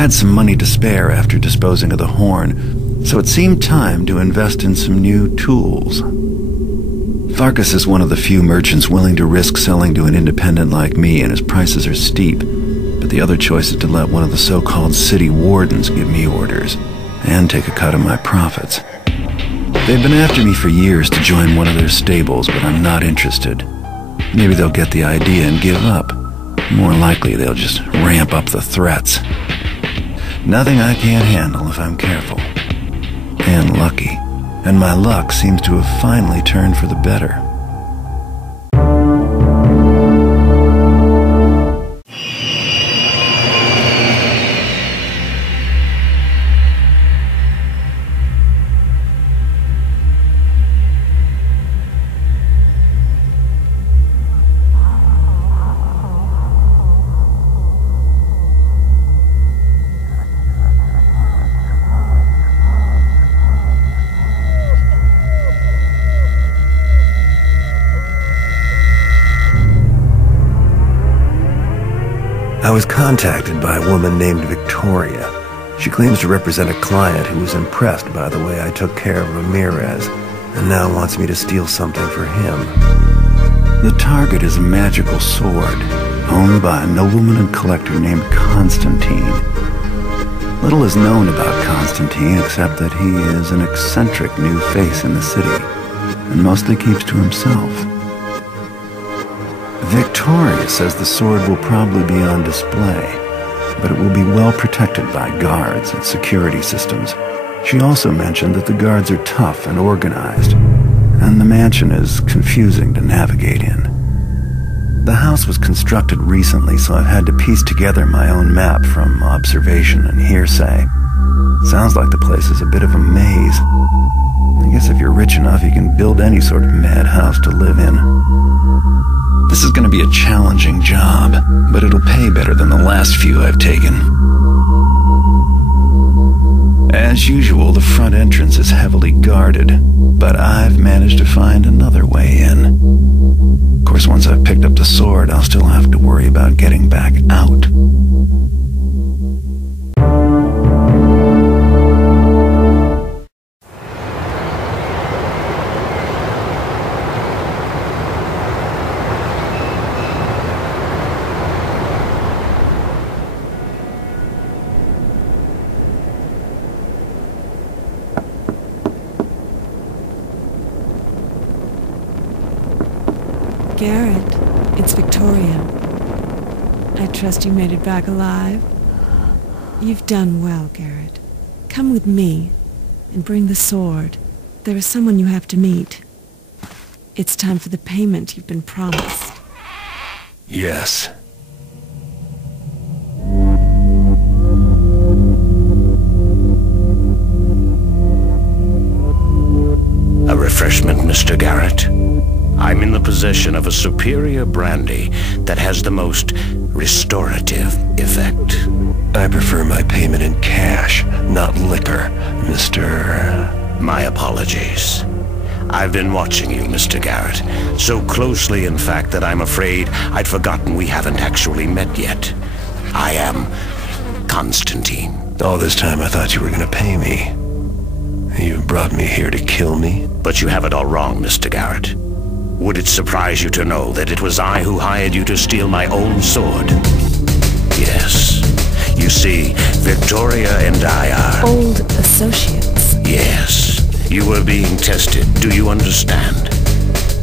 I had some money to spare after disposing of the horn, so it seemed time to invest in some new tools. Farkas is one of the few merchants willing to risk selling to an independent like me, and his prices are steep. But the other choice is to let one of the so-called city wardens give me orders, and take a cut of my profits. They've been after me for years to join one of their stables, but I'm not interested. Maybe they'll get the idea and give up. More likely, they'll just ramp up the threats. Nothing I can't handle if I'm careful. And lucky. And my luck seems to have finally turned for the better. I was contacted by a woman named Victoria. She claims to represent a client who was impressed by the way I took care of Ramirez, and now wants me to steal something for him. The target is a magical sword, owned by a nobleman and collector named Constantine. Little is known about Constantine except that he is an eccentric new face in the city, and mostly keeps to himself. Victoria says the sword will probably be on display, but it will be well protected by guards and security systems. She also mentioned that the guards are tough and organized, and the mansion is confusing to navigate in. The house was constructed recently, so I've had to piece together my own map from observation and hearsay. Sounds like the place is a bit of a maze. I guess if you're rich enough, you can build any sort of madhouse to live in. This is going to be a challenging job, but it'll pay better than the last few I've taken. As usual, the front entrance is heavily guarded, but I've managed to find another way in. Of course, once I've picked up the sword, I'll still have to worry about getting back out. Garrett, it's Victoria. I trust you made it back alive. You've done well, Garrett. Come with me and bring the sword. There is someone you have to meet. It's time for the payment you've been promised. Yes. A refreshment, Mr. Garrett. I'm in the possession of a superior brandy that has the most restorative effect. I prefer my payment in cash, not liquor, Mr. My apologies. I've been watching you, Mr. Garrett, so closely, in fact, that I'm afraid I'd forgotten we haven't actually met yet. I am Constantine. All this time I thought you were gonna pay me. You brought me here to kill me? But you have it all wrong, Mr. Garrett. Would it surprise you to know that it was I who hired you to steal my own sword? Yes. You see, Victoria and I are... Old associates. Yes. You were being tested, do you understand?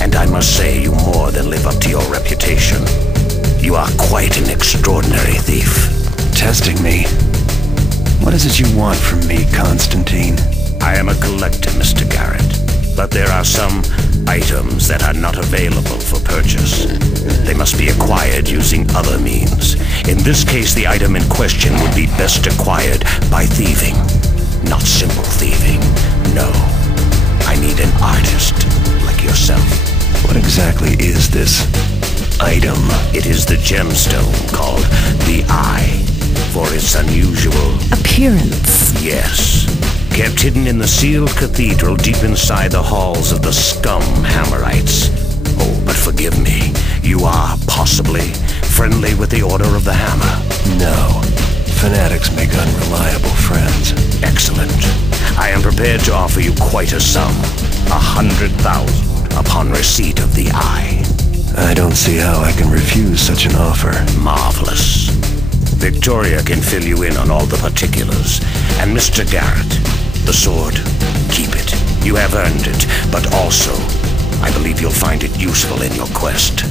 And I must say you more than live up to your reputation. You are quite an extraordinary thief. Testing me? What is it you want from me, Constantine? I am a collector, Mr. Garrett. But there are some items that are not available for purchase. They must be acquired using other means. In this case, the item in question would be best acquired by thieving. Not simple thieving, no. I need an artist like yourself. What exactly is this item? It is the gemstone called the Eye, for its unusual appearance. Yes. Kept hidden in the sealed cathedral deep inside the halls of the scum Hammerites. Oh, but forgive me. You are, possibly, friendly with the Order of the Hammer. No. fanatics make unreliable friends. Excellent. I am prepared to offer you quite a sum. 100,000 upon receipt of the eye. I don't see how I can refuse such an offer. Marvelous. Victoria can fill you in on all the particulars. And Mr. Garrett, the sword, keep it. You have earned it, but also, I believe you'll find it useful in your quest.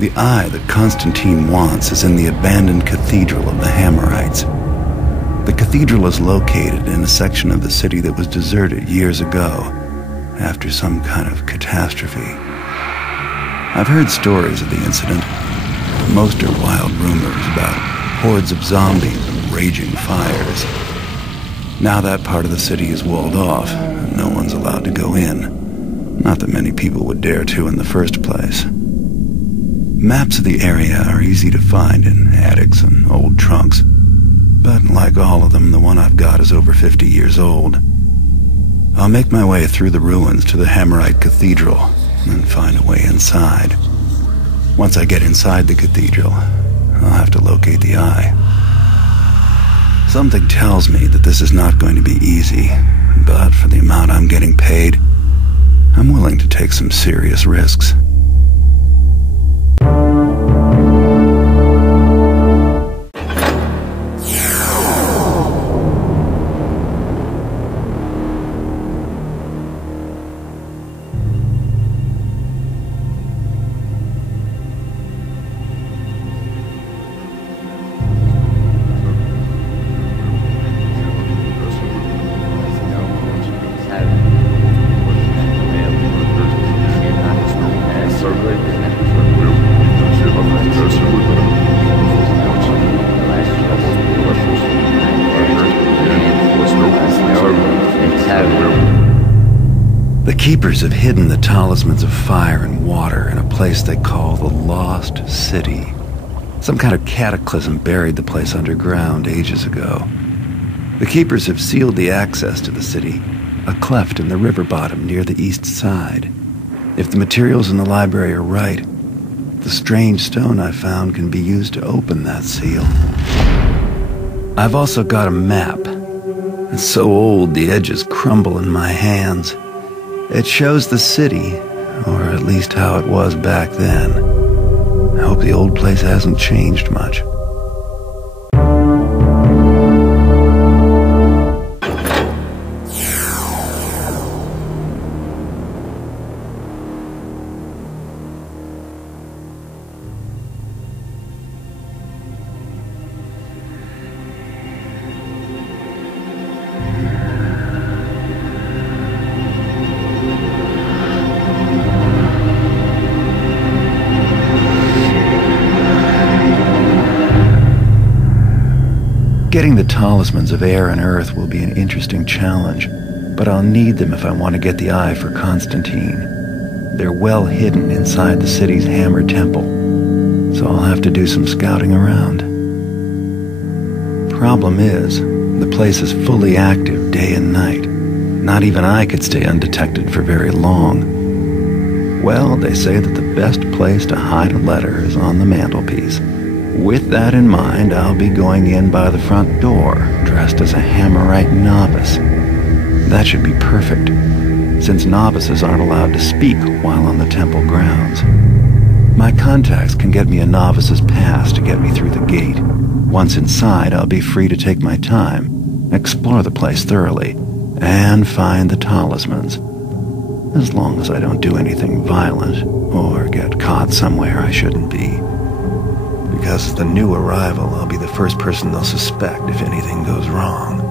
The eye that Constantine wants is in the abandoned cathedral of the Hammerites. The cathedral is located in a section of the city that was deserted years ago, after some kind of catastrophe. I've heard stories of the incident. Most are wild rumors about hordes of zombies and raging fires. Now that part of the city is walled off, and no one's allowed to go in. Not that many people would dare to in the first place. Maps of the area are easy to find in attics and old trunks, but like all of them, the one I've got is over 50 years old. I'll make my way through the ruins to the Hammerite Cathedral and find a way inside. Once I get inside the cathedral, I'll have to locate the eye. Something tells me that this is not going to be easy, but for the amount I'm getting paid, I'm willing to take some serious risks. The keepers have hidden the talismans of fire and water in a place they call the Lost City. Some kind of cataclysm buried the place underground ages ago. The keepers have sealed the access to the city, a cleft in the river bottom near the east side. If the materials in the library are right, the strange stone I found can be used to open that seal. I've also got a map. It's so old the edges crumble in my hands. It shows the city, or at least how it was back then. I hope the old place hasn't changed much. Getting the talismans of air and earth will be an interesting challenge, but I'll need them if I want to get the eye for Constantine. They're well hidden inside the city's Hammer Temple, so I'll have to do some scouting around. Problem is, the place is fully active day and night. Not even I could stay undetected for very long. Well, they say that the best place to hide a letter is on the mantelpiece. With that in mind, I'll be going in by the front door, dressed as a Hammerite novice. That should be perfect, since novices aren't allowed to speak while on the temple grounds. My contacts can get me a novice's pass to get me through the gate. Once inside, I'll be free to take my time, explore the place thoroughly, and find the talismans. As long as I don't do anything violent, or get caught somewhere I shouldn't be. as the new arrival, I'll be the first person they'll suspect if anything goes wrong.